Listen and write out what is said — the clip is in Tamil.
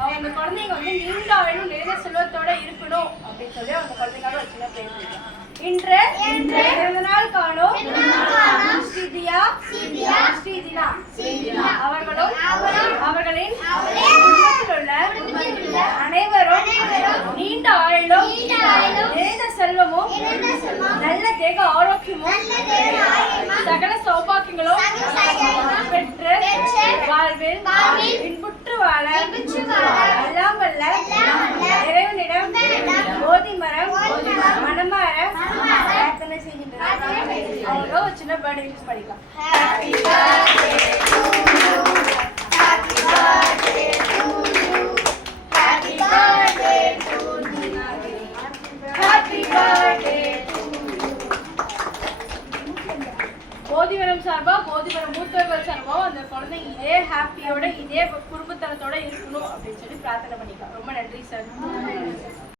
அவங்க அந்த குழந்தைங்க வந்து நீண்ட ஆயுளும் நிறைந்த செல்வத்தோட இருக்கணும் அப்படின்னு சொல்லி அவங்க குழந்தைக்காக ஒரு சின்ன பேர் இருக்கு. இன்று பிறந்த நாள் காணும் ஸ்ரீதியா ஸ்ரீதினா அவர்களும் அவர்களின் குடும்பத்தில் உள்ள அனைவரும் நீண்ட ஆயுளும் நிறைந்த செல்வமும் நல்ல தேக ஆரோக்கியமும் சகல சௌபாக்கியங்களும் பெற்று வாழ்வில் இன்புற்று வாழ எல்லாம் வல்ல இறைவனிடம் போதி மரம் மனமாற பிரார்த்தனை செய்கின்றனர். அவங்க ஒரு சின்ன பர்த்டே விஷ் பண்ணிக்கலாம். போதிவரம் சார்பா போதிவரம் மூத்தவர்கள் சார்பா அந்த குழந்தை இதே ஹாப்பியோட இதே குடும்பத்தனத்தோட இருக்கணும் அப்படின்னு சொல்லி பிரார்த்தனை பண்ணிக்கலாம். ரொம்ப நன்றி சார்.